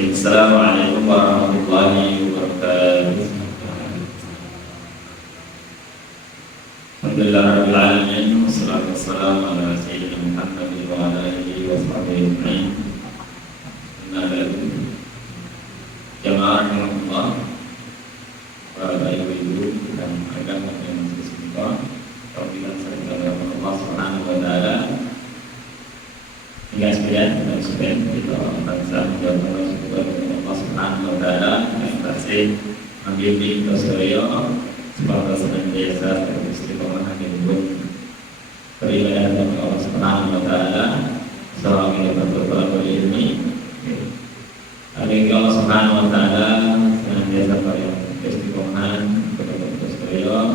Assalamualaikum warahmatullahi wabarakatuh. Alhamdulillahirabbil alamin wassalatu wassalamu ala sayyidina Muhammadin wa ala alihi washabihi ajma'in. Inna lillahi jamaah rahmatullah. Para ibu-ibu dan rekan-rekan yang bersemangat, kita sering Allah Subhanahu wa taala. Hingga sekian dan sekian kita bangsa menjawab Allah Subhanahu wa taala yang kasih membimbing kita sekalian semoga senantiasa beristiqomah di hidup beribadah kepada Allah Subhanahu wa taala selama kita berbuat ilmi. Amin Allah Subhanahu wa taala senantiasa beristiqomah kepada kita sekalian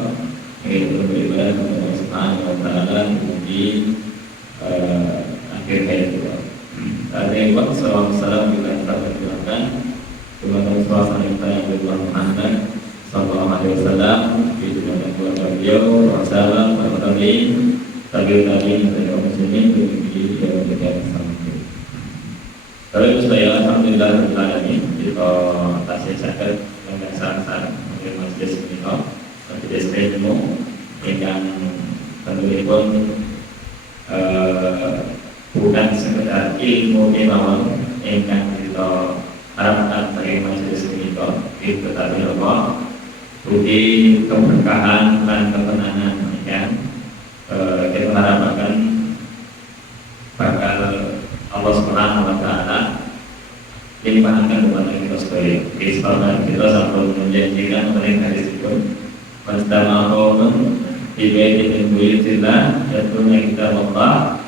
hidup beribadah kepada Allah Subhanahu wa taala di akhir hayat kita. Ada yang buat salam kita persilakan kepada suasana kita yang berbuat Muhammad sallallahu alaihi wasallam di dalam keluarga beliau, salam warahmatullahi wabarakatuh dari kaum muslimin di negara Islam. Kalau saya alhamdulillah rabbil alamin kita tasih sakit dengan sangat mungkin majelis ini majelis ilmu yang tentuipun bukan sekedar ilmu kemauan yang kita harapkan dari majelis ini tetapi apa budi keberkahan dan ketenangan yang kita harapkan bakal Allah Subhanahu wa taala limpahkan kepada kita sekalian. Istilahnya kita selalu menjanjikan mereka di situ Mastama'un Ibadin Buyutillah Yatuna Kitab Allah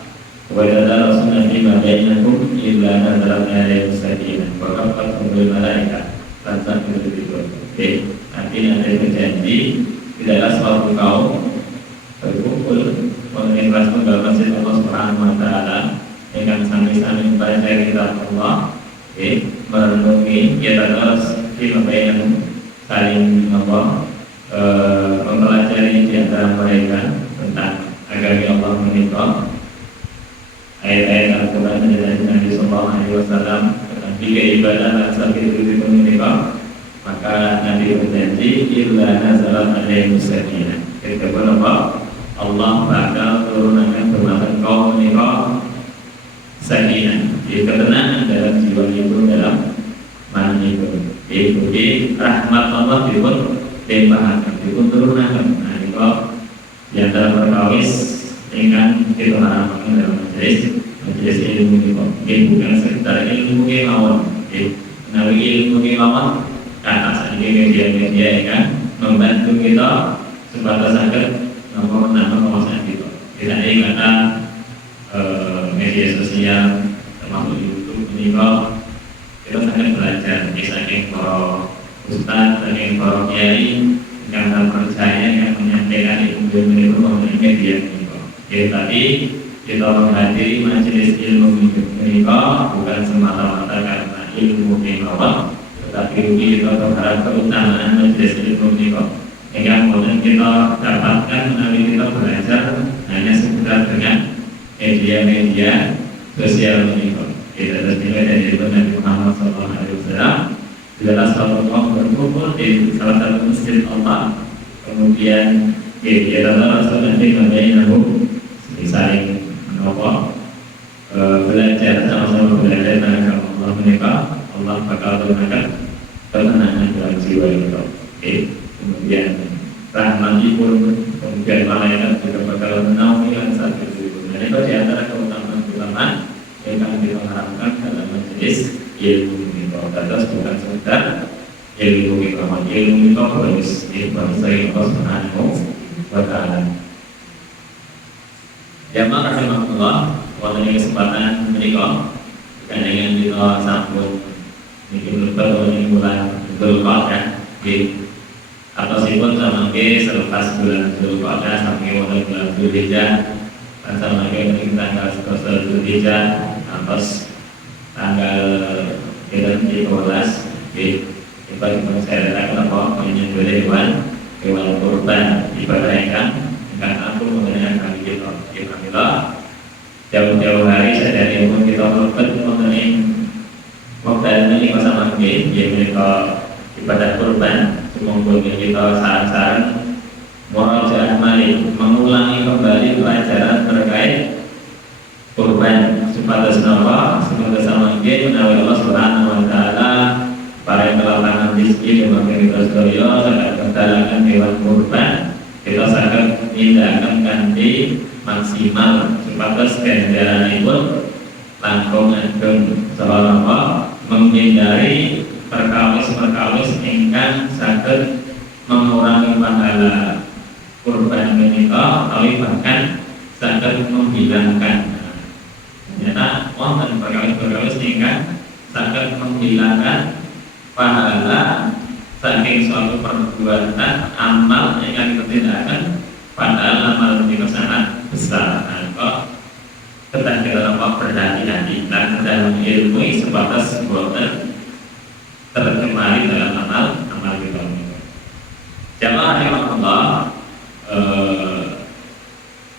wa yadarasuna fima bainakum illa nazaratna alayhi sakinah wa qafatum bil malaika lantas begitu. Oke, nanti ada berjanji tidaklah suatu kaum berkumpul mengikhlaskan dalam masjid Allah Subhanahu wa taala dengan sami-sami membaca kitab Allah, merenungi yadaras fima bainakum saling mempelajari di antara mereka tentang agama Allah menikah ayat-ayat Al-Quran dari Nabi Sallallahu Alaihi Wasallam tentang tiga ibadah asal itu menikah, maka Nabi berjanji illa nazalat alaihi sakinah. Kita berdoa Allah bakal turunkan kepada kaum menikah sakinah, ketenangan dalam jiwa itu, dalam mana itu. Jadi rahmat Allah dipun limpahkan, dipun turunkan. Nah itu di antara perkawis dengan kita harapkan dalam majelis ilmu ini bukan sekedar ilmu kemauan. Nah ilmu kemauan kata saja media kan membantu kita sebatas agar menambah kawasan kita. Tidak ada kata media sosial termasuk YouTube ini kok kita sangat belajar misalnya para ustaz dan para kiai yang percaya yang menyampaikan ilmu mengenai media ini. Tadi kita menghadiri majelis ilmu menikah bukan semata-mata karena ilmu kemauan, tetapi kita berharap keutamaan majelis ilmu menikah yang kemudian kita dapatkan melalui kita belajar hanya sekedar dengan media-media sosial menikah. Kita terdiri dari Nabi Muhammad SAW. Adalah salah satu berkumpul di salah satu masjid Allah, kemudian dia adalah Rasulullah SAW saling belajar sama-sama belajar tentang Allah menikah. Allah bakal turunkan ketenangan dalam jiwa kita. Kemudian rahmat pun, kemudian malaikat juga bakal menaungi dan saat itu. Dan itu diantara keutamaan yang akan kita harapkan dalam majelis ilmu menikah. Terus bukan sekedar ilmu menikah, ilmu menikah harus dibangsa Allah Subhanahu wa taala. Jamaah rahimahullah, pada kesempatan menikah dengan kita sambut mungkin beberapa bulan Dzulqa'dah atau sipun sama selepas bulan Dzulqa'dah sampai bulan Dzulhijjah dan sama tanggal 11 Dzulhijjah atas tanggal 12 kita saya katakan bahwa menyembelih hewan kurban ibadah karena aku mengenai kami kita jauh-jauh hari saya dari umur kita berpet mengenai Waktu ini kita sama game, kita ibadah kurban, semoga kita saran-saran murojaah malik, mengulangi kembali pelajaran terkait kurban supados napa semoga sama game menawi Allah Subhanahu wa taala para yang melakukan rezeki dan kita sedaya sangat mendalakan hewan kurban kita sangat tindakan kanthi maksimal supados ganjaranipun langkung ageng saha menghindari perkawis-perkawis ingkang saged mengurangi pahala kurban menika atau bahkan saged menghilangkan. Ternyata wonten perkawis-perkawis ingkang saged menghilangkan pahala saking suatu perbuatan amal ingkang ditindakaken padahal amal menika sangat besar. Kok kita dalam berhati-hati dan dalam ilmu sebatas boten terkemari dalam amal kita. Jamaah rahimahullah,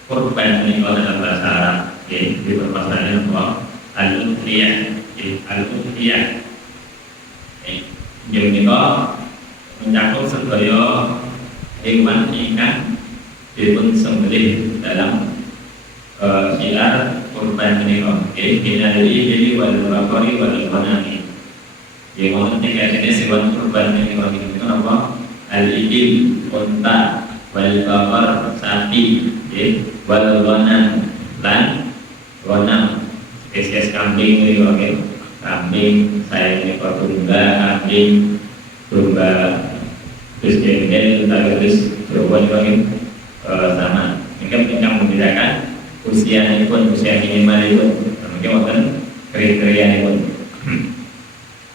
kurban ini kalau dalam bahasa Arab di perpasangan bahwa al-udhiyah, al-udhiyah. Yang ini mencakup sedaya hewan ingkang dipun sembelih dalam syiar kurban menika ini wal bakari wal ghanami. Yang wonten tiga jenis hewan kurban menika apa? Al-ibil unta, wal bakar sapi, wal ghanam lan ghanam spesies kambing menika kambing saya menika kambing domba terus jengkel terus berubah sama ingkang membedakan usia minimal itu, mungkin wonten kriteria itu.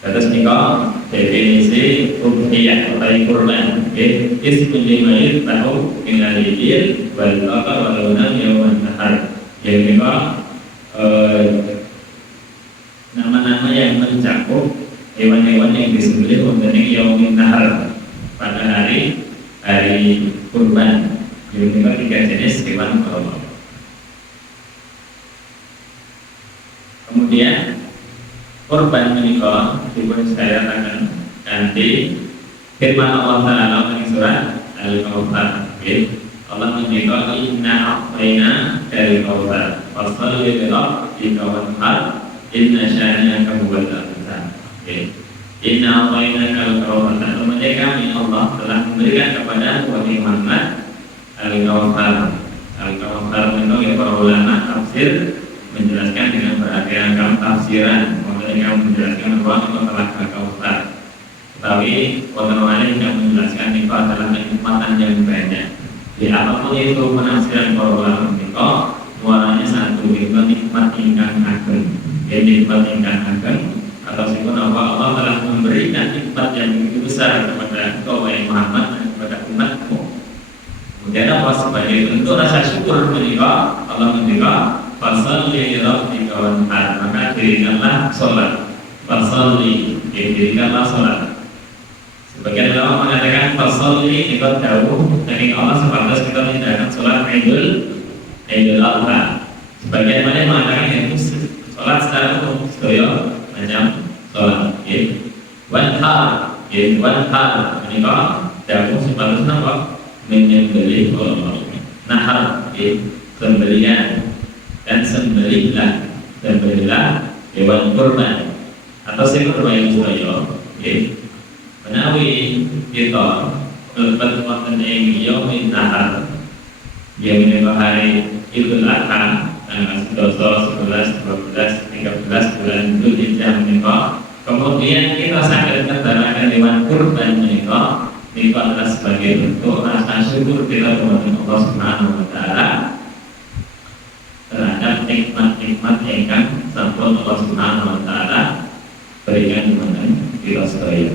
Terus nika definisi udhiyah atau kurban, ismun limayit tahu minal ibil wal bakar wal ghanam yauman nahar. Jadi nika nama-nama yang mencakup hewan-hewan yang disembelih wonten ing yaumin nahar pada hari kurban. Jadi nika tiga jenis hewan kurban. Kemudian korban menikah dipun saya katakan nanti firman Allah Taala di surat Al-Kautsar. Allah menikah inna a'tayna dari Kautsar fasal di kawan hal inna syani'aka huwal abtar. Inna a'tayna al-Kautsar. Sebenarnya kami Allah telah memberikan kepada wahai Muhammad Al-Kautsar. Al-Kautsar itu para ulama tafsir menjelaskan dengan beragam tafsiran, mereka menjelaskan bahwa itu adalah Kautsar. Tetapi orang-orang yang menjelaskan itu adalah kenikmatan yang banyak. Di apapun itu penafsiran para ulama itu, muaranya satu itu nikmat ingkang ageng. Nikmat ingkang ageng atau sipun Allah telah memberikan nikmat yang begitu besar kepada engkau wahai Muhammad dan kepada umatmu. Kemudian apa sebagai bentuk rasa syukur menikah Allah menikah fasalli rabbika wanhar, maka dirikanlah sholat. Fasalli, dirikanlah sholat. Sebagian ulama mengatakan fasalli itu jauh dari Allah sebatas kita tindakan sholat Idul Adha. Sebagian mana mengatakan itu sholat secara umum, sedaya macam sholat. Wanhar, wanhar menikah jauh sebatas apa? Menyembelih Allah. Nahar, sembelihan. Dan sembelihlah hewan kurban atau kurban yang sedaya menawi kita lepas wonten ing yaumin nahar yang menika hari Idul Adha tanggal 11, 12, 13 bulan Dzulhijjah menika kemudian kita saged ngendaraken hewan kurban menika adalah sebagai bentuk rasa syukur kita kepada Allah Subhanahu wa taala terhadap nikmat-nikmat ingkang sampun Allah Subhanahu wa taala berikan kepada kita sedaya.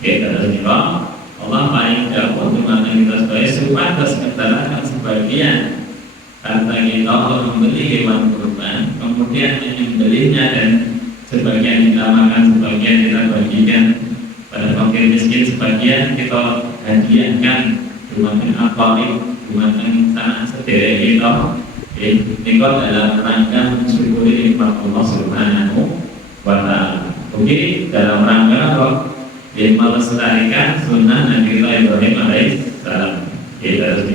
Terus nika Allah paling jauh kepada kita sedaya supados kendarakan sebagian harta kita untuk membeli hewan kurban, kemudian menyembelihnya dan sebagian kita makan, sebagian kita bagikan pada fakir miskin, sebagian kita hadiahkan dumateng aqarib, dumateng sanak sedherek kita. Ini dalam rangka mensyukuri nikmat Allah Subhanahu wa taala. Mungkin dalam rangka apa? Dia melestarikan sunnah Nabi Ibrahim alaihissalam. Jadi harus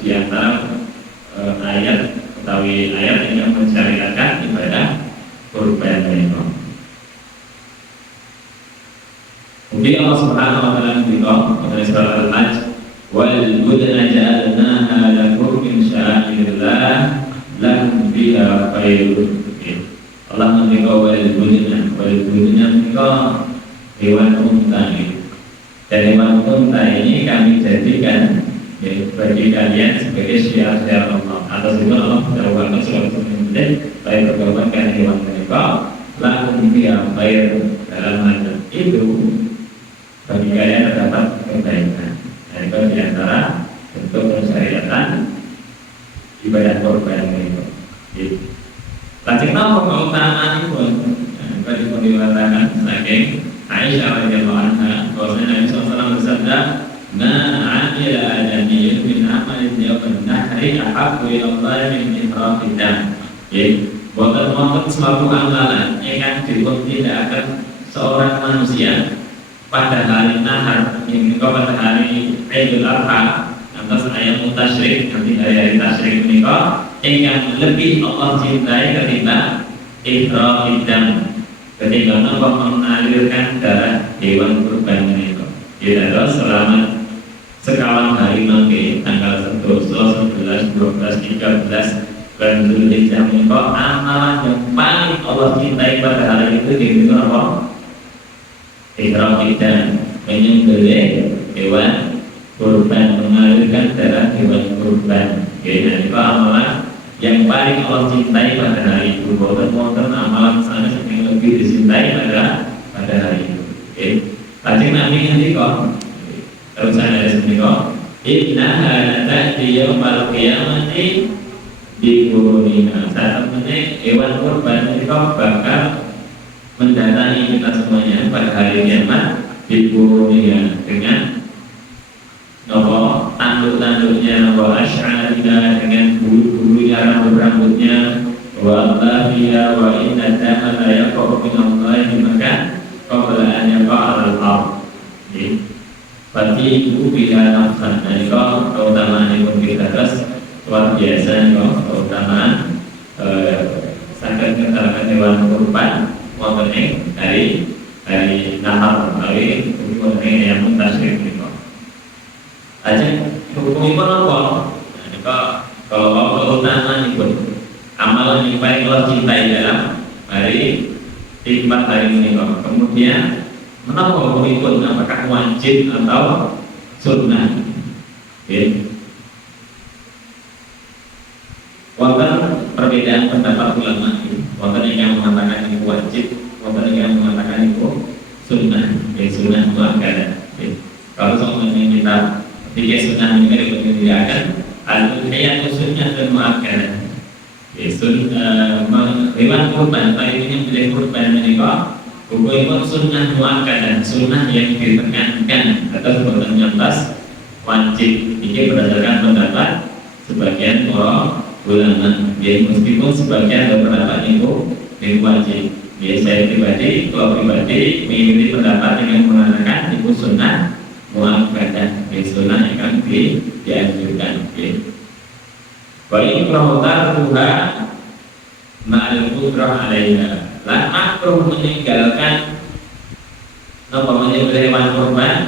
di antara ayat yang mensyariatkan ibadah kurban itu. Mungkin Allah Subhanahu wa taala mengenai surat Al-Hajj, wal budna ja'alnaha lakum min sya'airillah lakum fiha khairun. Allah mengenai wal budna menika hewan unta ini. Dan hewan unta ini kami jadikan bagi kalian sebagai syiar-syiar Allah. Atas itu Allah berfirman surat Al-Mu'min, baik berkorbankan hewan mereka lakum fiha khairun. Dalam hal itu bagi kalian terdapat kebaikan. Dan itu diantara bentuk pensyariatan ibadah korban itu. Lajeng nama keutamaan itu tadi pun dikatakan saking Aisyah radhiyallahu anha bahwasanya Nabi SAW bersabda, "Ma 'amila adamiyyun min 'amalin yawmin nahri ahabbu ila Allah min ihraqid dam." Wonten suatu amalan ingkang dipun tindakaken seorang manusia pada hari nahar, yang pada hari Idul Adha, atas ayat mutasyrik, nanti hari tasyrik menikah, yang lebih Allah cintai ketika ihraqid dam, ketika Allah mengalirkan darah hewan kurban itu. Tidak ada selama sekawan hari nanti tanggal 11, 12, 13 bulan Dzulhijjah menikah, amalan yang paling Allah cintai pada hari itu di apa? Ihraqid dam, menyembelih hewan kurban, mengalirkan darah hewan kurban. Jadi itu amalan yang paling Allah cintai pada hari itu. Wonten amalan sana yang lebih dicintai pada hari itu. Lajeng Nabi ngendika, terus ada ngendika, innaha ta'ti yaumal qiyamati bi quruniha. Saat meneh hewan kurban menika bakal mendatangi kita semuanya pada hari kiamat dikuruninya dengan nopo tanduk-tanduknya, nopo asy'arina dengan bulu-bulunya, rambut-rambutnya, wa allahiya wa inna dama la yaqa'u min Allahi makan qabla an yaqa'a al-ard. Berarti itu bila nafsan dari keutamaan yang kita terus luar biasa, keutamaan sangat keterangan hewan kurban wonten dari nahar dari wonten yang mutasyrik itu. Aja hukumipun apa? Kalau keutamaan itu amalan yang paling Allah cintai dalam hari hikmat hari ini. Kemudian menapa hukumipun, apakah wajib atau sunnah? Wonten perbedaan pendapat ulama. Wonten yang mengatakan itu wajib, wonten yang mengatakan itu sunnah. Sunnah muakkadah. Kalau soalnya kita tiga sunnah ini diperkirakan al-udhiyah sunnah dan muakkadah. Hewan kurban, ini pilih kurban menikah, hukum sunnah muakkadah, sunnah yang ditekankan atau bukan nyata wajib. Ini berdasarkan pendapat sebagian orang ulama. Meskipun sebagian berpendapat itu wajib. Saya pribadi, kalau pribadi mengikuti pendapat yang mengatakan itu sunnah muakkadah, sunnah yang akan dianjurkan. Wa in rahota tuha ma'al qudrah 'alaiha. Lan makruh meninggalkan menyembelih hewan kurban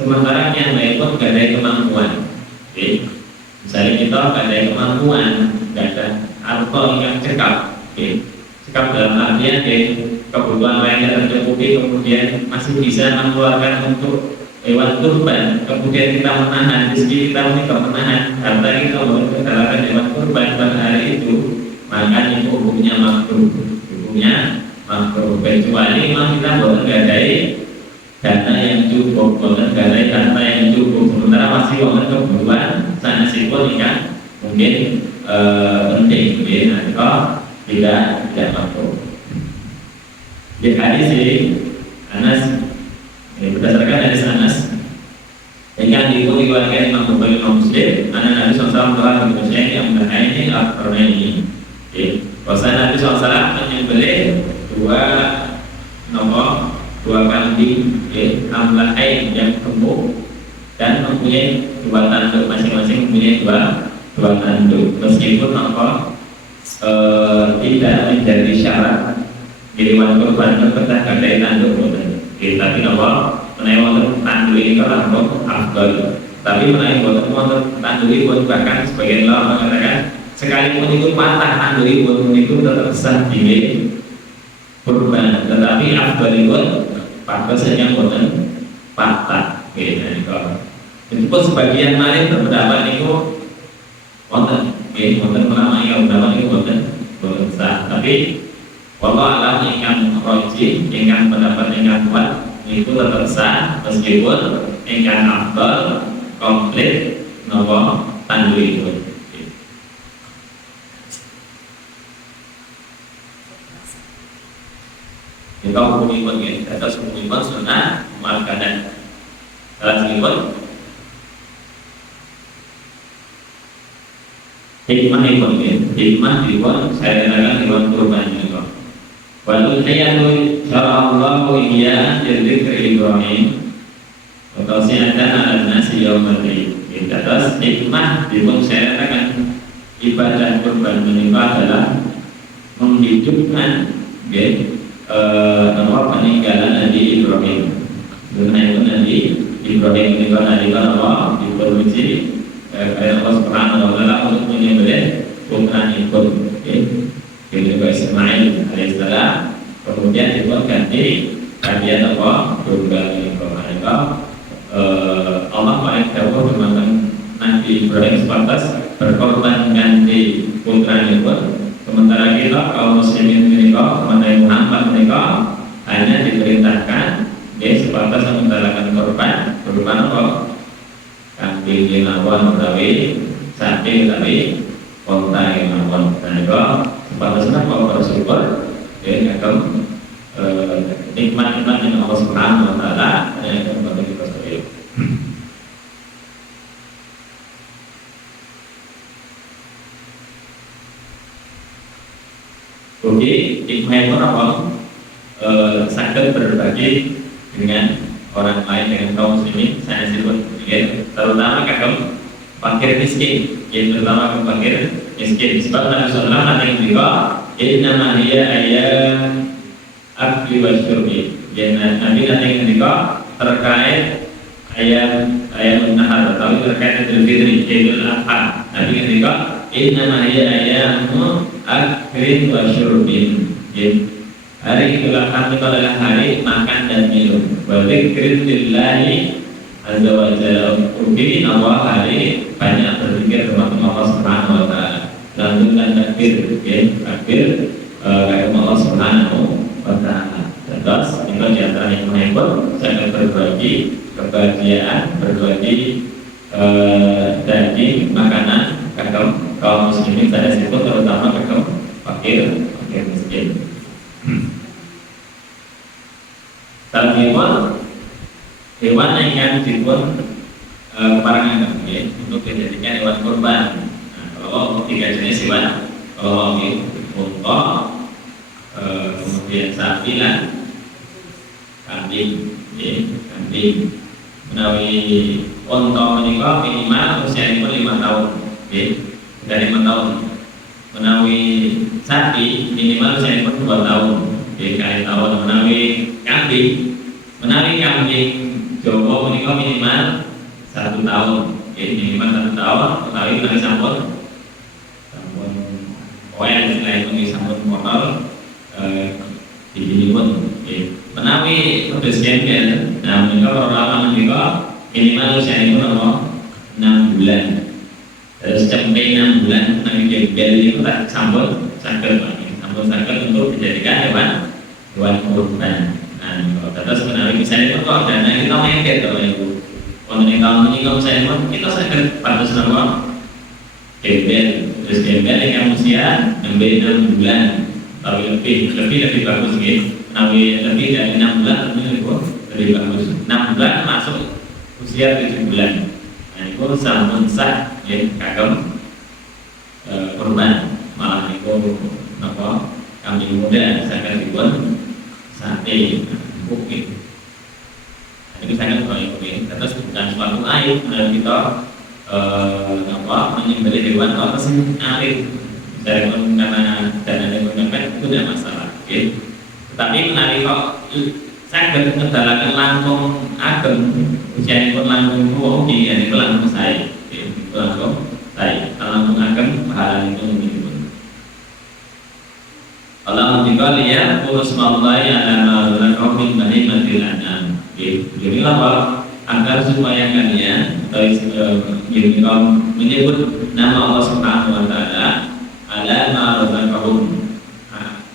sementara yang lain pun gak ada kemampuan. Misalnya kita gak ada kemampuan, gak ada harta yang cekap. Cekap dalam artian kebutuhan lainnya tercukupi, kemudian masih bisa mengeluarkan untuk hewan kurban, kemudian kita menahan rezeki kita, menahan harta kita untuk mendapatkan hewan kurban pada hari itu, maka itu hukumnya makruh. Kecuali memang kita boleh gadai dana yang cukup, boleh gadai harta yang cukup, sementara masih boleh kebutuhan sanasipun ikan mungkin penting, atau tidak makruh. Di hadis ini Anas, berdasarkan hadis Anas yang diriwayatkan Imam Bukhari dan Muslim, Nabi SAW telah berusaha yang berkaitan ini. Bahwa Nabi SAW menyembelih dua nomor dua kambing amlahain yang gemuk dan mempunyai dua tanduk, masing-masing mempunyai dua tanduk, meskipun tidak menjadi syarat hewan kurban tetap ada tanduk tapi menawi wonten tanduk ini kan afdal, tapi menawi wonten tanduk pun bahkan sebagian ulama mengatakan sekalipun itu patah tanduk pun itu tetap sah di kurban, tetapi afdal itu patah saja wonten patah itu pun sebagian lain berpendapat itu wonten ulama yang berpendapat itu wonten sah, tapi wallahu alam ingkang roji ingkang pendapat ingkang kuat itu tetap sah meskipun ingkang afdal komplit nopo tanduk itu. Kita hukumipun ya, atas hukumipun sunnah mal kadang meskipun hikmah pun ya, hikmah pun saya katakan hewan kurban juga. Walau hayatu syara'allahu iya dzikri Ibrahim wa tawsi'atan 'ala nasi yaumil qiyamah. Atas hikmah pun saya katakan ibadah kurban menyembah adalah menghidupkan peninggalan Nabi Ibrahim. Karena itu Nabi Ibrahim ini kan Nabi Allah dipuji oleh Allah Subhanahu wa taala untuk menyembelih putra pun juga Ismail alaihissalam, kemudian itu ganti kajian apa kurban Allah paling jauh dengan Nabi Ibrahim sebatas berkorban ganti putra pun, sementara kita kaum muslimin mereka mengenai Muhammad mereka hanya diperintahkan sebatas menjalankan korban apa kambing linawan utawi sapi utawi onta linawan, dan itu sebatasnya kalau bersyukur akan nikmat-nikmat yang Allah Subhanahu wa taala yang akan membantu kita sekalian. Oke, hikmah itu apa? Sakit berbagi dengan orang lain, dengan kaum muslimin, saya sebut terutama kaum fakir miskin, terutama kaum fakir miskin. Sebab Nabi Sallallahu Alaihi Wasallam juga inna hiya ayam akli wa syurbi. Nabi nanti juga terkait ayam nahar atau terkait Idul Fitri, Idul Adha. Nabi juga inna hiya ayam akli wa syurbin. Hari Idul Adha itu adalah hari makan dan minum. Wa dzikrillahi azza wa jalla. Mungkin Allah hari banyak berzikir kepada Allah Subhanahu wa taala. Lantunkan takbir, takbir kepada Allah Subhanahu wa taala. Terus itu di antara hikmah itu sangat berbagi kebahagiaan, berbagi daging makanan kaum muslimin pada situ, terutama kaum fakir miskin. Tapi hewan yang dipun perangan untuk dijadikan hewan kurban. Nah, kalau tiga jenis hewan, kalau unta, kemudian sapi lan kambing, kambing. Menawi unta menikah minimal usianya 5 tahun, dari 5 tahun. Menawi sapi minimal usianya 2 tahun, kali tahun. Menawi kambing Jawa menikah minimal 1 tahun, minimal 1 tahun. Menawi menawi sampun oil selain menawi sampun motor di sini pun menawi pedes gembel. Nah menikah para ulama menikah minimal usianya 6 bulan. Terus sampai 6 bulan menawi gembel itu tak sampun sakit untuk dijadikan hewan kurban. Nah, terus menawi misalnya itu kok dana kita mengket kalau ibu, kalau misalnya pun kita sakit patus nama gembel, terus gembel yang usia 6 bulan, tapi lebih bagus gitu. Menawi lebih dari 6 bulan lebih bagus. 6 bulan masuk usia 7 bulan. Nah itu sampun sah kagem kurban, malah itu kambing muda sangat dibuat sate, mungkin. Itu sangat baik. Terus bukan suatu aib kalau kita menyembelih hewan atau sih arif dari karena dana yang menggunakan itu tidak masalah. Tetapi menarik kok saya ngedalakan langsung ageng ujian pun langsung oke, ini itu langsung saya, itu langsung saya. Kalau langsung ageng pahala itu mungkin. Allah juga lihat urus maulai ada maulai kafir bani matilanam. Jadi lah agar supaya kalian menyebut nama Allah Subhanahu Wa Taala ada maulai kafir,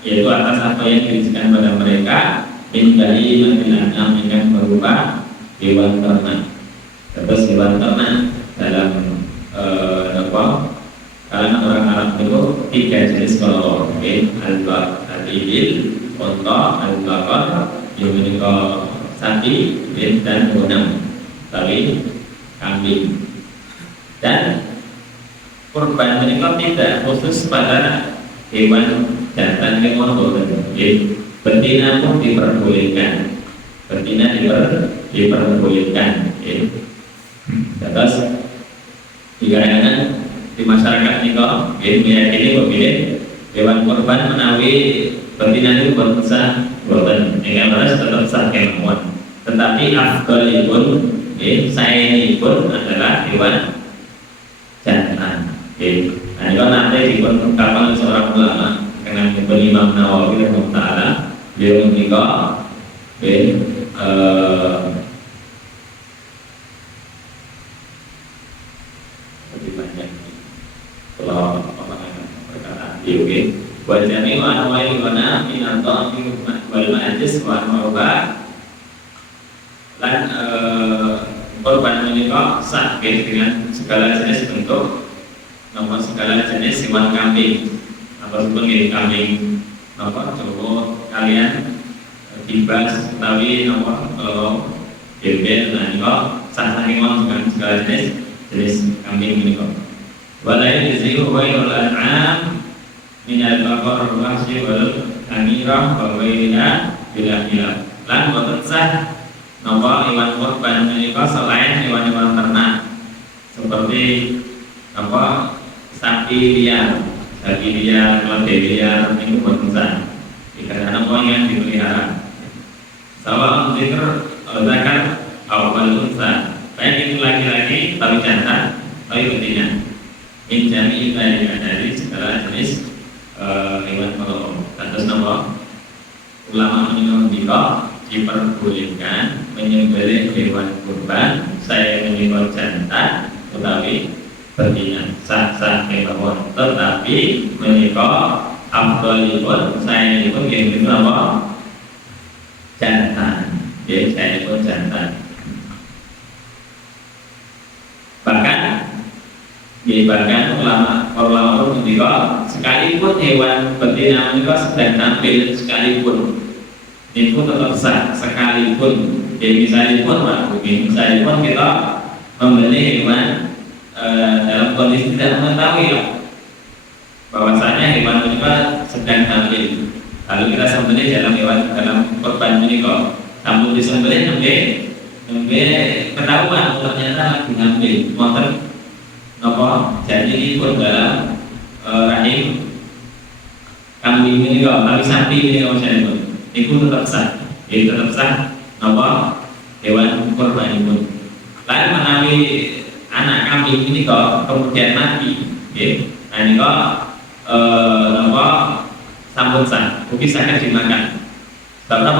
yaitu atas apa yang diberikan pada mereka min bani matilanam yang berupa hewan ternak. Terus hewan ternak dalam kalangan orang Arab itu 3 jenis kalau al-ibil, unta, al-baqar, yang menikah sapi, dan gunung, tapi kambing. Dan kurban menikah tidak khusus pada hewan jantan yang monogam, betina pun diperbolehkan, betina diperbolehkan. Terus dikarenakan di masyarakat niko meyakini bahwa hewan kurban menawi betina itu bersah boten yang harus tetap sah kemauan, tetapi afdalipun saenipun adalah hewan jantan. Nah itu nanti diungkapkan seorang ulama dengan Imam Nawawi rahimahullah beliau niko lebih banyak kalau perkataan oke. Wajami wa anwa'i wana minal ta'ami wal ma'ajis wa anwa'uha. Dan korban menikah sah dengan segala jenis bentuk, nomor segala jenis hewan kambing. Apa sebagai kambing nomor coba kalian dibas tapi nomor bebel dan juga sah hewan dengan segala jenis kambing menikah. Walai dizihu wairul an'am minal baqar wahsyi wal amirah wa wairina bila lan boten sah napa hewan kurban menika selain hewan-hewan ternak seperti apa sapi liar, keledai liar itu boten sah dikarenakan orang yang dipelihara. Sawa zikr zakar awal unsa, baik itu laki-laki tapi jantan tapi betina. Injami ibadah dari segala jenis hewan pelopor. Terus nama ulama menyebutkan diperbolehkan menyembelih hewan kurban saya menyembelih jantan tetapi betina sah-sah kemawon, tetapi menyembelih afdalipun saya menyebut yang itu apa jantan, ya saya menyebut jantan. Bahkan ulama menyebut sekalipun hewan betina menikah sedang tampil sekalipun itu tetap sah sekalipun. Jadi misalipun kita membeli hewan dalam kondisi tidak mengetahui bahwasanya hewan menikah sedang tampil, lalu kita sembelih dalam korban menikah, sambil disembelih nembe ketahuan ternyata lagi ngambil motor apa jadi ikut dalam rahim kambing ini kok, tapi sapi ini kok saya itu tetap sah apa hewan kurban itu. Lain menawi anak kambing ini kok kemudian mati, nah ini kok apa sambut sah, mungkin saya dimakan. Karena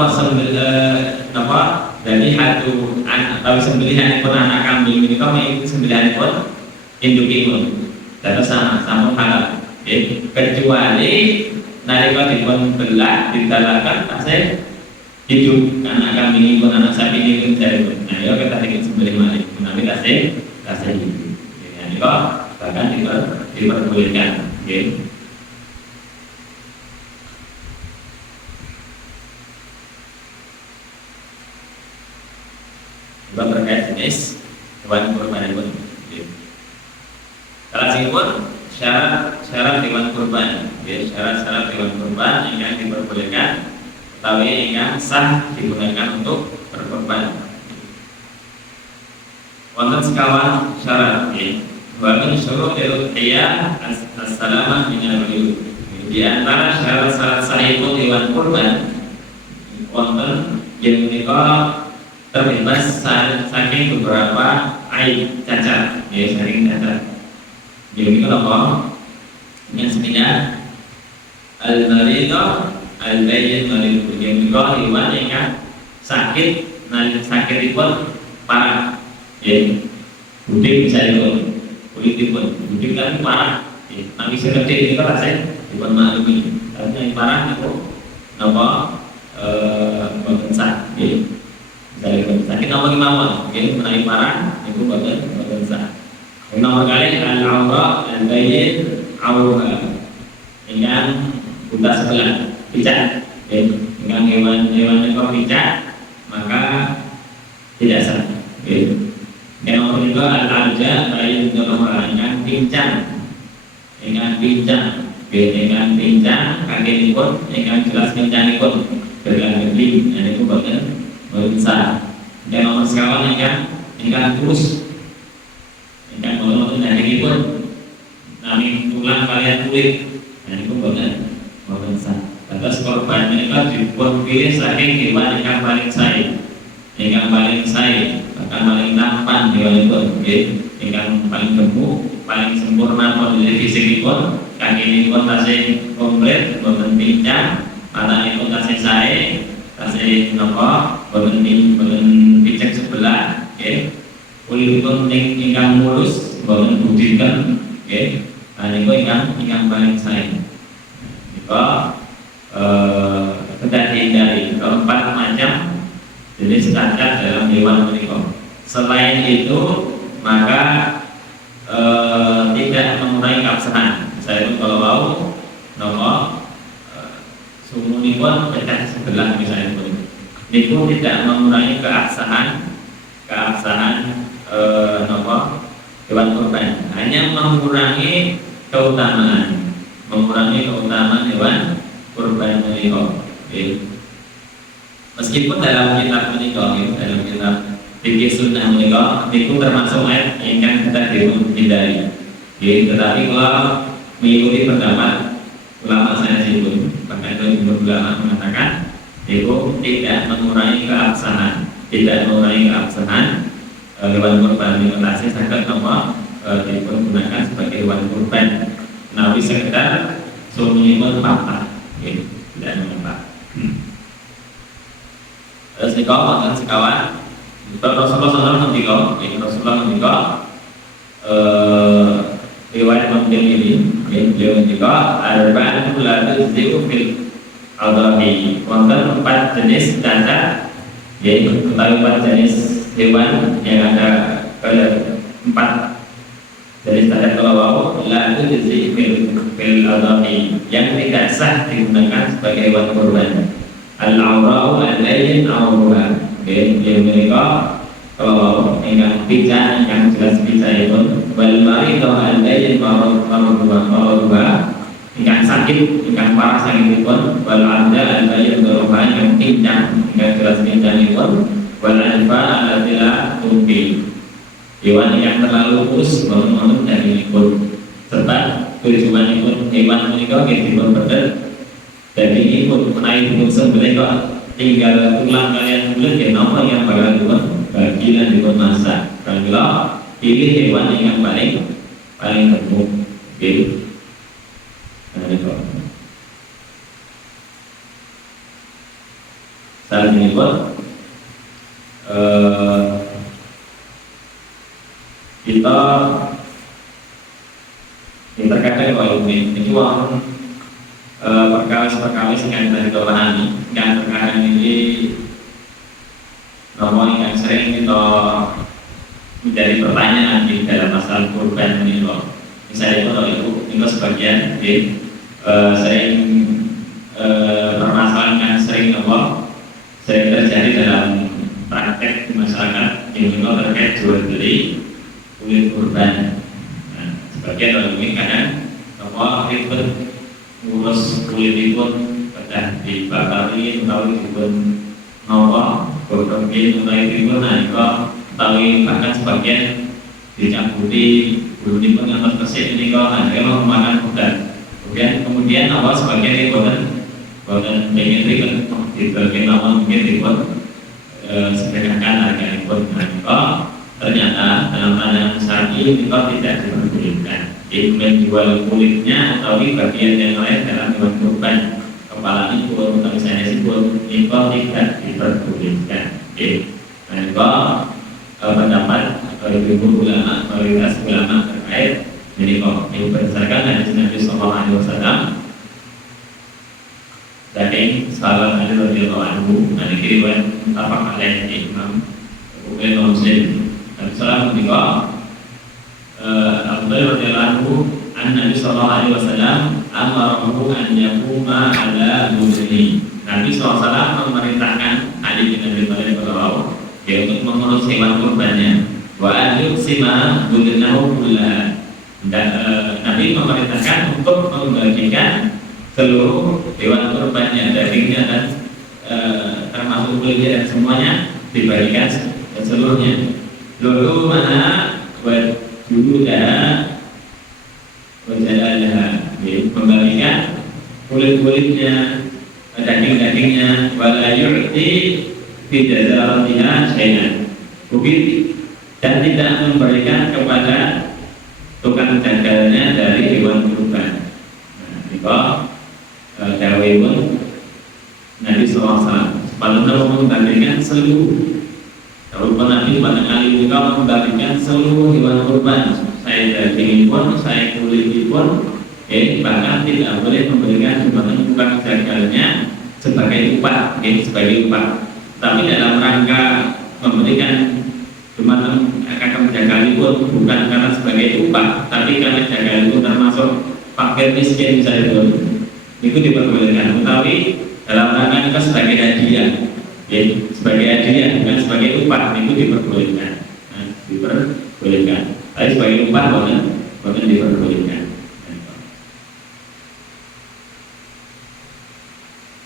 apa dari hatu atau sembelihan pun anak kambing ini kok mengikuti sembelihan pun indukipun dan sama halal, kecuali nalika dipun belah ditalakan tasih hidup anak kambing pun anak sapi ini pun dari pun. Nah ya kita ingin sembelih malik menawi tasih hidup. Ini kok bahkan diperbolehkan. Berkait jenis hewan kurban pun. Salah sipun syarat hewan kurban, syarat hewan kurban yang diperbolehkan utawi ingkang sah digunakan untuk berkorban. Wonten sekawan syarat nggih. Wa min syurutil udhiyah as-salamah minal uyub. Di antara syarat-syarat sahipun hewan kurban wonten yen menika terbebas saking beberapa aib cacat, ya saking cacat. Jadi kalau yang sepeda al-maridah al-bayyin marid, yang menika hewan ingkang sakit, sakitipun parah. Ya, budik misalnya kulitipun, budik kan parah. Ya, tapi sekedhik itu rasanya bukan maklumi. Tapi yang parah itu napa boten sah. Ya. Misalnya sakit apa kemauan, mungkin menaik parah itu boten sah. Nomor kali al-awra al-bayyin awra. Dengan buta sebelah pijak. Ya, dengan hewan ekor pijak maka tidak sah. Ya. Yang nomor kedua al-arja bayi nomor dengan pincang, dengan pincang, dengan pincang kaki ikut, dengan jelas pincang ikut berganti, dan itu boten sah. Yang nomor sekawan dengan kurus, dengan boten dari ikut, nami tulang kalian kulit, dan itu boten sah. Atas korban mereka dibuat pilih saking hewan yang paling sayang, yang paling sayang, bahkan paling tampan hewan itu, yang paling gemuk, paling sempurna kondisi fisikipun, kaki pun tasih komplit, boten pincang, mata pun tasih sae, tasih nopo, boten pincang sebelah, kulitipun ingkang mulus, boten budikan, nah niku ingkang paling sayang. Niku tidak dihindari. Keempat macam jenis cacat dalam hewan menika. Selain itu maka tidak mengurangi keabsahan. Saya pun kalau mau nopo sumunipun cacat sebelah misalnya pun niku tidak mengurangi keabsahan nopo hewan kurban, hanya mengurangi keutamaan hewan kurban menika. Meskipun dalam kitab menika, dalam kitab fikih sunnah menika niku termasuk ayat ingkang kita dihindari. Tetapi kalau mengikuti pendapat ulama sanadipun, bahkan itu ulama mengatakan itu tidak mengurangi keabsahan, hewan kurban menika saged napa dipergunakan sebagai hewan kurban. Nawi sekedar sumunipun patah, tidak mengapa. Terus nikah wonten sekawan Rasulullah SAW ngendika riwayat Muslim ini beliau ngendika arba'atun la tujzi'u fil adhahi, wonten 4 jenis cacat, yaitu 4 jenis hewan yang ada 4 jenis cacat kalau la tujzi'u fil adhahi, yang tidak sah digunakan sebagai hewan kurban. Al-awra'u al-layyin awruha, yang mereka kalau ingkang pincang, ingkang jelas pincang itu wal maridah al-layyin awruha, ingkang sakit, ingkang parah sakitipun, wal arja al-layyin awruha, yang pincang, ingkang jelas pincangipun, wal alfa al-latila tumpi, hewan yang terlalu kus bangun dari pun, serta tujuanipun hewan menika dipun bedet dari ikut menaik pun sembelih kok tinggal tulang kalian bulat, ya nama yang bakal dipun bagian dipun masak. Kalau pilih hewan yang paling gemuk, nah itu. Saat ini pun kita terkadang kalau ini uang perkawis yang dari tolani, yang terkadang ini ngomong yang sering kita menjadi pertanyaan di dalam masalah kurban ini loh. Misalnya itu sebagian sering permasalahan yang sering terjadi dalam praktek di masyarakat yang juga terkait jual beli kulit kurban. Nah, sebagian orang ini kadang ribet ngurus kulit itu dan dibakari utawi dipun nopo godhongke utawi dipun nalika utawi bahkan sebagian dicamputi bulunipun yang terkesik menika adalah makan udang. Kemudian awal sebagian boten pengen ribet di bagian awal mungkin dipun sederhanakan harganipun menika ternyata dalam pandangan syar'i menika tidak diperbolehkan. Menjual kulitnya atau bagian yang lain dalam hewan kurban, kepala pun atau misalnya pun menika tidak diperbolehkan. Menika pendapat ibu ulama, mayoritas ulama terkait menika yang berdasarkan hadis Nabi Sallallahu Alaihi Wasallam dari sahabat Ali radhiyallahu anhu. Ini riwayat muttafaq alaih Imam Muslim. Nabi Sallallahu menika Abu radhiyallahu anhu Nabi Sallallahu Alaihi Wasallam amarahu an yaquma ala mudni. Nabi SAW memerintahkan Ali bin Abi Thalib radhiyallahu untuk mengurus hewan kurbannya. Wa ayyuksima budnahu kullaha. Dan Nabi memerintahkan untuk membagikan seluruh hewan kurbannya, dagingnya dan termasuk kulitnya dan semuanya dibagikan seluruhnya. Lalu mana buat dulu dah berjalanlah, membagikan kulit-kulitnya, daging-dagingnya, wala yu'ti fi jazaratiha syai'an. Bukit dan tidak memberikan kepada tukang jagalnya dari hewan kurban. Nah, dawuhipun Nabi SAW pada memberikan seluruh. Kalau Nabi pada kali juga memberikan seluruh hewan kurban, saya daging pun, saya kulit pun, bahkan tidak boleh memberikan kepada tukang jagalnya sebagai upah, sebagai upah. Tapi dalam rangka memberikan cuma akan menjaga pun bukan karena sebagai upah, tapi karena jaga itu termasuk fakir miskin misalnya itu diperbolehkan. Tapi dalam rangka itu sebagai hadiah, sebagai hadiah bukan sebagai upah, itu diperbolehkan. Diperbolehkan. Tapi sebagai upah bukan diperbolehkan.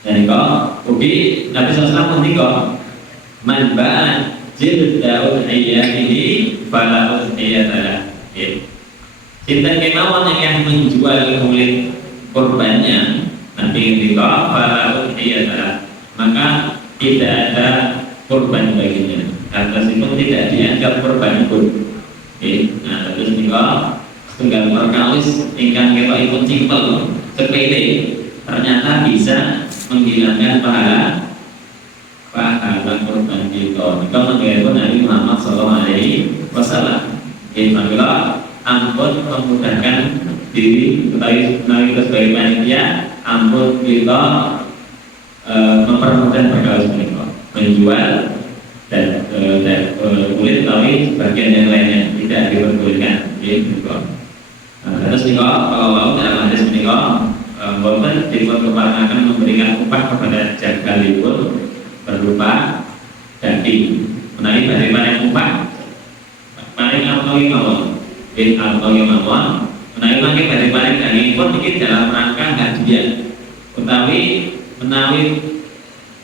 Dan kok, Nabi SAW menikah manbaan jildaul ayyamihi fala udhiyatalah. Sinten kemawon yang menjual kulit kurbannya nanti ketika fala udhiyatalah, maka tidak ada kurban baginya. Atas itu tidak dianggap kurban pun. Nah terus nika tunggal perkawis ingkang ketokipun simpel sepele ternyata bisa menghilangkan pahala kurban kita. Jika mengenai Nabi Muhammad SAW, Alhamdulillah, ampun memudahkan diri kita sebagai panitia, ampun kita mempermudah perkawis mereka menjual dan kulit tapi bagian yang lainnya tidak diperbolehkan. Terus nika kalau dalam hadis nika boten diperkenalkan memberikan upah kepada jagalipun berupa daging. Menawi bagaimana upah paling atau mawon menawi mangke bagaimana daging pun iki dalam rangka hadiah utawi menawi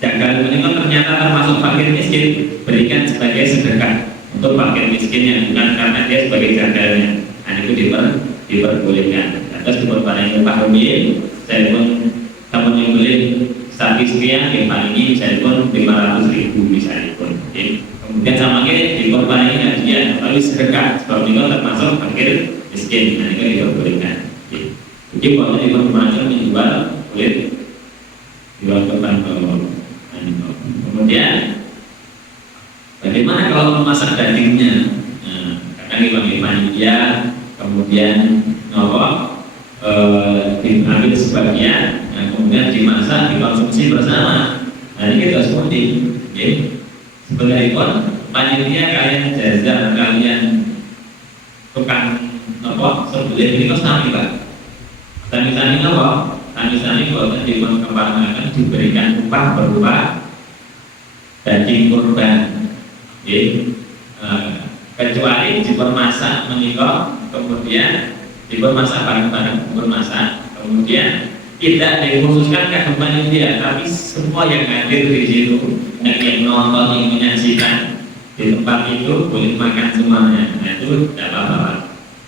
jagal menika ternyata termasuk fakir miskin, berikan sebagai sedekah untuk fakir miskin yang bukan karena dia sebagai jagalnya. Nah itu diperbolehkan. Atas diperbolehkan upah rupiah saya pun kamu yang beli statistiknya yang paling ini misalnya pun 500.000 misalnya pun. Kemudian sama ke dikorbankan hadiah tapi sedekah sebab itu termasuk fakir miskin. Nah itu diperbolehkan. Jadi kalau diperbolehkan menjual kulit jual korban bawang. Kemudian bagaimana kalau memasak dagingnya? Kadang dipanggil panitia, kemudian diambil sebagian, kemudian dimasak, dikonsumsi bersama. Nah ini kita seperti sebagai ikon panitia kalian jaza, kalian tukang sebelum ini kos nami pak. Tani-tani tani-tani kalau tadi akan diberikan upah berupa daging kurban. Kecuali dipermasak menikah, kemudian dipermasak bareng-bareng bermasak, kemudian tidak dikhususkan kagum panitia, tapi semua yang hadir di situ, yang nonton, yang menyaksikan di tempat itu boleh makan semuanya. Nah itu tidak apa-apa,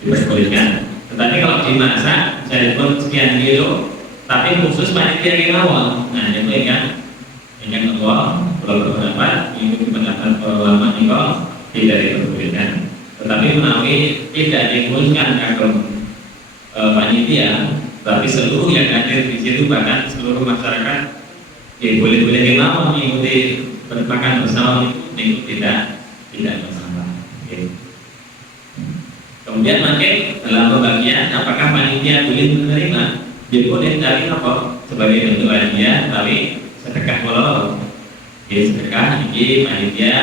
diperbolehkan. Tetapi kalau dimasak, saya pun sekian kilo, tapi khusus panitia kemawon. Nah itu ya kan, yang kedua, kalau berpendapat, itu pendapat para ulama itu tidak diperbolehkan. Tetapi menawi tidak dikhususkan kagum panitia, tapi seluruh yang hadir di situ, bahkan seluruh masyarakat, ya boleh-boleh kemauan mengikuti bermakan bersama itu tidak masalah. Okay. Kemudian makin dalam pembagian, apakah panitia boleh menerima? Dia boleh, tapi apa? Sebagai bentuk hadiah, tapi sedekah kalau ya sedekah ini panitia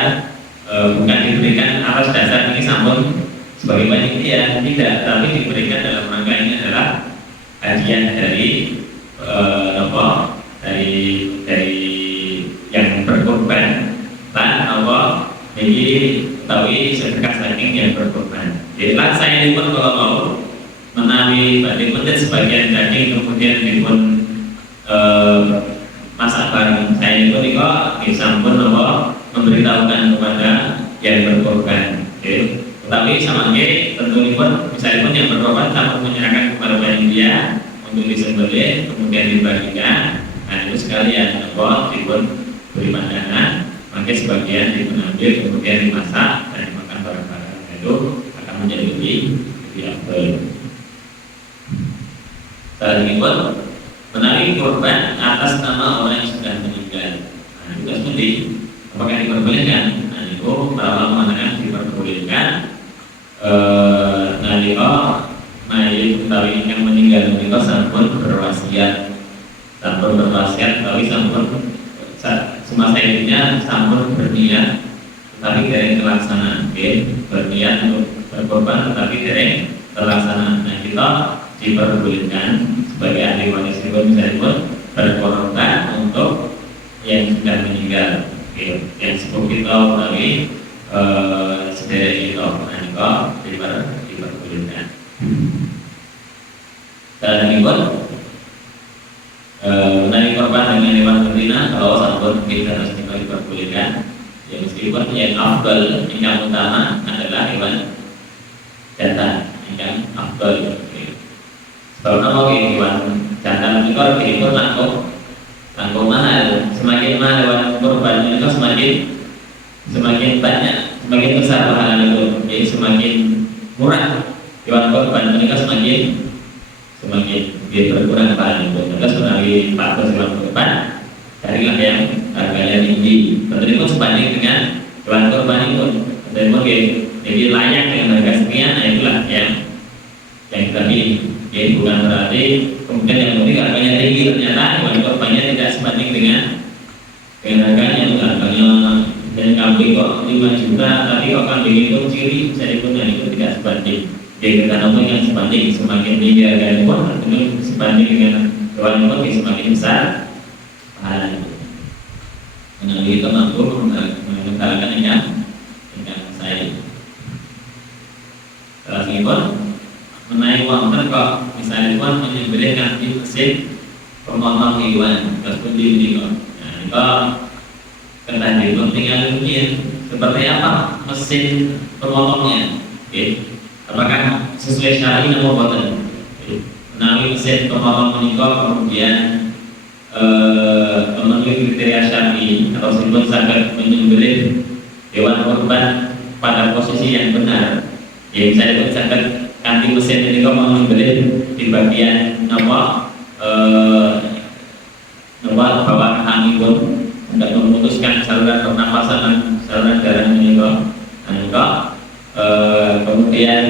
bukan diberikan atas dasar ini sampun sebagai panitia, tidak, tapi diberikan dalam rangka ini adalah hadiah dari dari yang berkorban dan apa ini tahu sedekah saking yang berkorban. Jadi saya pun kalau mau menawi badai pun sebagian daging kemudian dipun masak bareng, saya pun bisa pun apa memberitahukan kepada yang berkorban. Okay. Tetapi sama tentu pun misalnya pun yang berkorban sama menyerahkan kepada panitia untuk disembelih kemudian dibagikan. Nah itu sekalian apa dipun beri pandangan, maka sebagian diambil kemudian dimasak dan dimakan bareng-bareng. Itu akan menjadi lebih afdal. Selanjutnya pun menarik korban atas nama orang yang sudah meninggal. Nah juga seperti apakah diperbolehkan? Nah itu para ulama mengatakan diperbolehkan. Nalika mayit utawi yang meninggal menika sampun berwasiat, tapi sampun semasa hidupnya sampun berniat, tetapi dari terlaksana, berniat untuk berkorban tetapi dari terlaksana. Nah kita diperbolehkan sebagai ahli waris itu misalnya pun berkorban untuk yang sudah meninggal, yang sepupu kita utawi sederek kita. Nah diperbolehkan. Dan ini pun menarik korban dengan hewan betina kalau sampun kita harus diperbolehkan. Ya meskipun yang afdal, yang utama adalah hewan jantan, yang afdal. Kalau nama hewan jantan itu pun langkung mahal. Semakin mahal hewan korban itu semakin banyak, semakin besar pahala itu. Jadi semakin murah hewan korban mereka semakin dia berkurang pahala itu. Maka menawi 400 hewan korban, carilah yang harganya tinggi. Tentu pun sebanding dengan hewan korban itu. Jadi layak dengan harga sekian, nah itulah yang kita pilih. Jadi bukan berarti kemudian yang penting harganya tinggi, ternyata hewan korbannya tidak sebanding dengan harganya. Harganya dan kambing kok 5 juta, tapi kok kambing itu ciri bisa dipunya, itu tidak sebanding. Jadi kita nomor yang sebanding, semakin tinggi harganya pun artinya sebanding dengan hewan pun semakin besar pahala itu. Karena kita mampu mengutarakan dengan saya. Selanjutnya pun menaik uang kok misalnya pun menyembelihkan di mesin pemotong hewan tersebut di kok. Nah itu kena dihitung tinggal mungkin seperti apa mesin pemotongnya, apakah sesuai syar'i atau bukan? Menawi mesin pemotong menikah kemudian memenuhi kriteria syar'i atau sebelum sangat menyembelih hewan korban pada posisi yang benar. Ya misalnya pun sangat kanti mesin ini kau menyembelih di bagian bawah kami pun tidak memutuskan saluran pernapasan dan saluran darah ini kok. Nah kemudian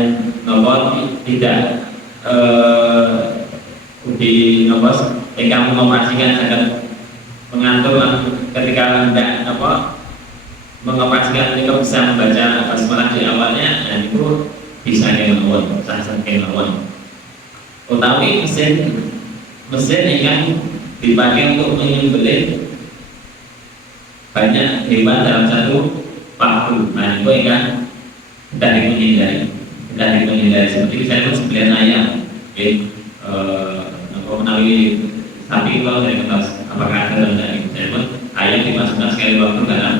tidak kamu mengoperasikan agar mengatur ketika hendak mengoperasikan ini kok bisa membaca basmalah di awalnya. Nah itu bisa kemauan, sah-sah kemauan. Utawi mesin yang dipakai untuk menyembelih banyak hewan dalam satu waktu. Nah itu kan tidak dihindari seperti misalnya sembelihan ayam, menawi Tapi kalau dari kertas, apakah ada atau tidak? Jadi pun ayam dimasukkan sekali waktu dalam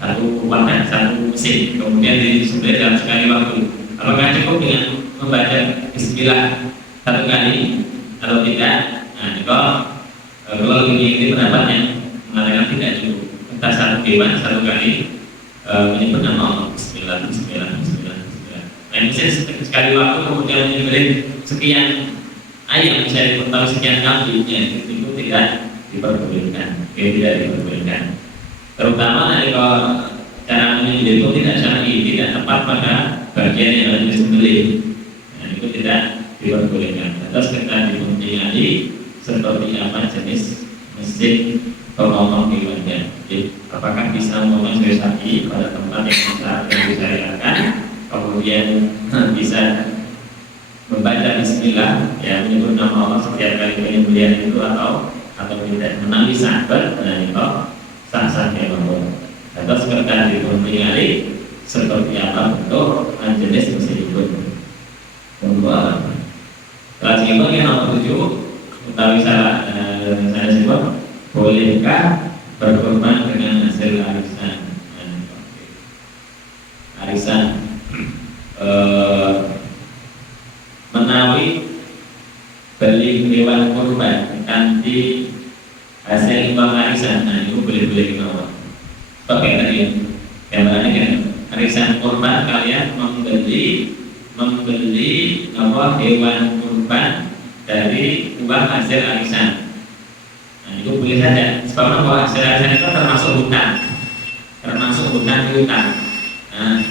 satu wadah, satu mesin, kemudian disembelih dalam sekali waktu. Apakah cukup dengan membaca Bismillah satu kali atau tidak? Nah, kalau ini pendapat yang mengatakan tidak cukup. Kita satu hewan satu kali menyebut nama Allah. Bismillah, Bismillah, Bismillah, Bismillah. Nah, mesin sekali waktu kemudian menyembelih sekian ayam saya tahu sekian kali itu tidak diperbolehkan, tidak diperbolehkan. Terutama kalau cara menyembelih itu tidak syar'i, tidak tepat pada bagian yang harus disembelih. Nah, itu tidak diperbolehkan. Terus kita dipuntinggali seperti apa jenis mesin pemotong hewannya. Jadi, apakah bisa memotong sesuai syar'i pada tempat yang disyariatkan, kemudian bisa membaca Bismillah, ya, menyebut nama Allah setiap kali penyembelihan itu atau tidak, menangis sahabat dan itu sah-sah ya Allah. Atau sekedar dipuntinggali seperti apa bentuk dan jenis mesin itu. Kemudian kelas itu yang nomor 7 utawi saya sebut, bolehkah berkorban dengan hasil arisan? Arisan menawi beli hewan kurban kanthi hasil uang arisan, nah itu boleh-boleh kita uang. Oke tadi gambarannya kan arisan kurban, kalian membeli apa hewan kurban dari uang hasil arisan. Nah itu boleh saja, sebabnya bahwa hasil arisan itu termasuk hutang piutang. Nah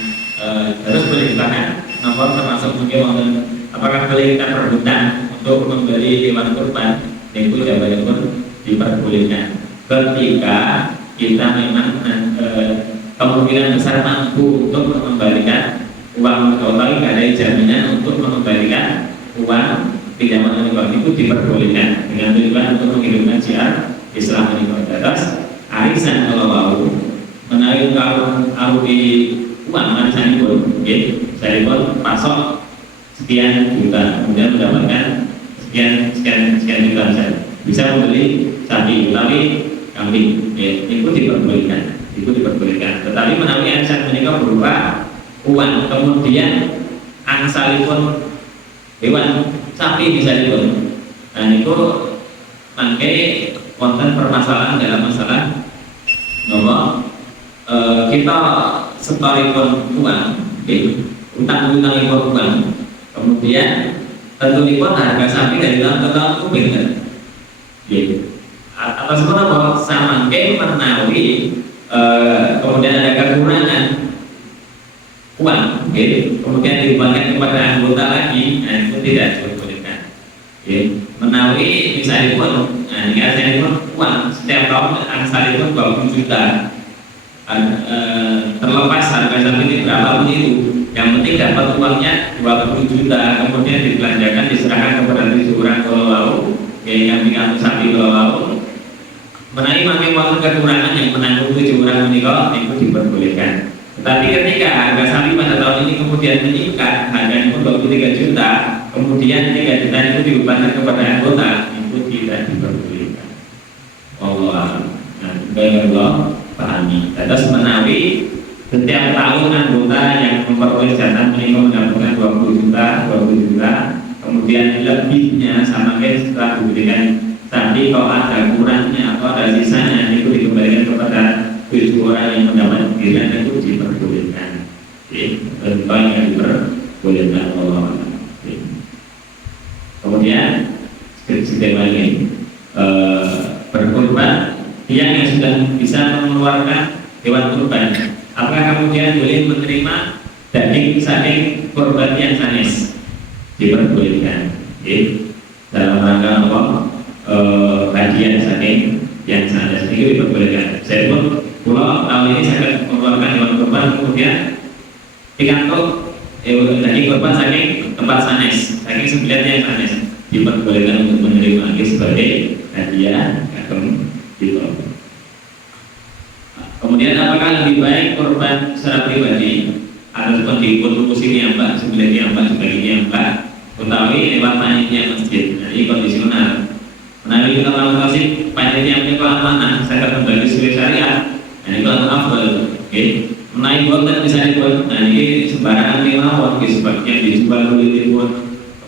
terus boleh dibahas nomor termasuk mungkin apakah boleh kita berhutang untuk membeli hewan kurban, itu jawabannya pun diperbolehkan ketika kita memang kemungkinan besar mampu untuk mengembalikan uang total, tidak ada jaminan untuk mengembalikan uang pinjaman itu diperbolehkan dengan tujuan untuk menghidupkan syiar Islam ini. Atas arisan kalau mau menarik arupi uang arisan itu, saya pun pasok sekian juta, kemudian mendapatkan sekian juta saja. Bisa membeli sapi, tapi kambing, itu diperbolehkan. Tetapi menawi arisan menikah berupa uang, kemudian angsalipun hewan sapi bisa dipun. Nah itu mangke konten permasalahan dalam masalah nomor kita setoripun uang, utang-utang uang, kemudian tentuipun harga sapi dari tahun ke tahun itu beda. Atau sebenarnya bahwa samangke menawi kemudian ada kekurangan uang, kemudian dikembalikan kepada anggota lagi, nah itu tidak diperbolehkan. Menawi misalnya pun, nah ini asalnya pun uang setiap tahun asalnya pun 20 juta, terlepas harga sapi ini berapa pun itu, yang penting dapat uangnya 20 juta, kemudian dibelanjakan, diserahkan kepada 7 orang kalau yang tinggal sapi kalau menawi makin waktu kekurangan yang menanggung 7 orang menikah, itu diperbolehkan. Tetapi ketika harga sapi pada tahun ini kemudian meningkat, harganya pun 23 juta, kemudian 3 juta itu dibebankan kepada anggota, itu tidak diperbolehkan. Allah, nah Allah pahami. Terus menawi setiap tahun anggota yang memperoleh jatah minimum mendapatkan 20 juta, kemudian lebihnya sama kayak setelah diberikan sapi, kalau ada kurangnya atau ada sisanya, itu dikembalikan kepada 7 orang yang mendapat pilihan, itu diperbolehkan. Contoh yang diperbolehkan Allah. Kemudian sistem ini berkorban yang sudah bisa mengeluarkan hewan kurban, apakah kemudian boleh menerima daging saking korban yang sanes? Diperbolehkan. Dalam rangka apa? Hadiah saking yang sanes itu diperbolehkan. Saya pun pulau tahun ini saya mengeluarkan hewan kurban, kemudian dikantuk daging kurban saking tempat sanes, saking sembilan yang sanes, diperbolehkan untuk menerima sebagai hadiah kagum gitu. Kemudian apakah lebih baik kurban secara pribadi ataupun diikut yang mbak, sebelumnya mbak, sebagainya mbak, utawi lewat panitia masjid? Nah, ini kondisional. Menawi kita melakukan panitia menikah amanah saya membagi sesuai syariat. Nah ini kalau afdal, oke. Menaik boten misalnya pun, nah ini sembarangan mawon, sebagian dijual dulu pun,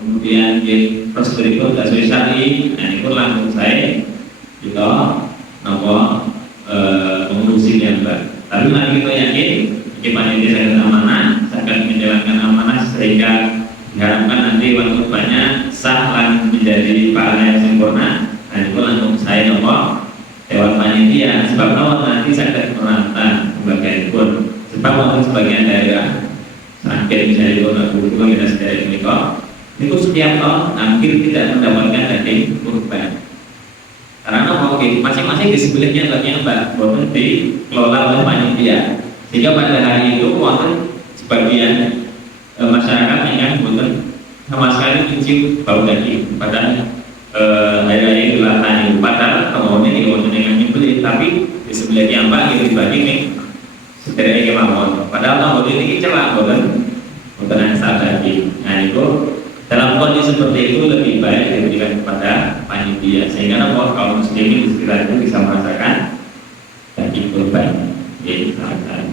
kemudian di terus berikut sesuai syari, nah ini pun langsung saya juga nopo mengurusi yang mbak. Tapi nanti kita yakin, panitia saya amanah, saya akan menjalankan amanah sehingga diharapkan nanti waktu banyak sah dan menjadi pahala yang sempurna. Nah itu langsung saya nopo dewan panitia sebab awal nanti saya akan merantau sebagian pun sebab waktu sebagian daerah sakit misalnya itu nggak butuh kita sedaya menikah itu setiap tahun hampir tidak mendapatkan daging kurban karena oke masing-masing di sebelahnya bagian mbak bahwa dikelola oleh panitia sehingga pada hari itu waktu sebagian masyarakat yang bukan sama sekali mencium bau daging padahal hari-hari itu latani padahal kemauannya di kemauan yang nyembelih tapi di sebelahnya mbak gitu dibagi nih sederhana kemauan padahal kemauan ini celak bukan yang saat daging nah itu dalam kondisi seperti itu lebih baik diberikan kepada panitia sehingga kaum muslimin di sekitar itu bisa merasakan daging kurban jadi sangat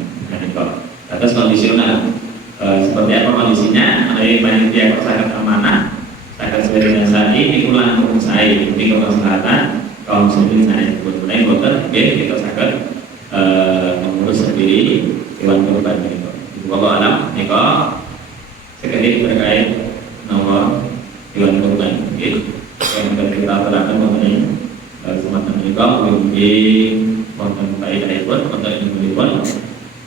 atas kondisional seperti apa kondisinya dari panitia kok sangat amanah sangat sesuai dengan saat ini ulang untuk saya di Kota Selatan kaum muslimin saya sebetulnya boten kita sangat mengurus sendiri hewan kurban itu wallahu alam niko sekali terkait nomor hewan kurban yang kita terapkan mengenai semacam niko mungkin konten baik pun konten ini pun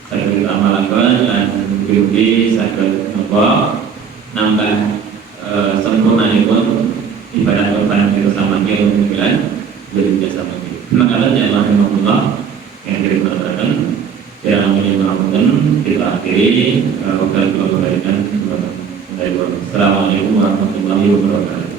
saya kita amalkan dan mungkin saya nopo nambah sempurna pun ibadah kurban kita sama dia untuk lebih biasa lagi. Maka ya Allah yang diberikan yang menyebabkan kita akhiri waktu kita berikan. Assalamualaikum warahmatullahi wabarakatuh.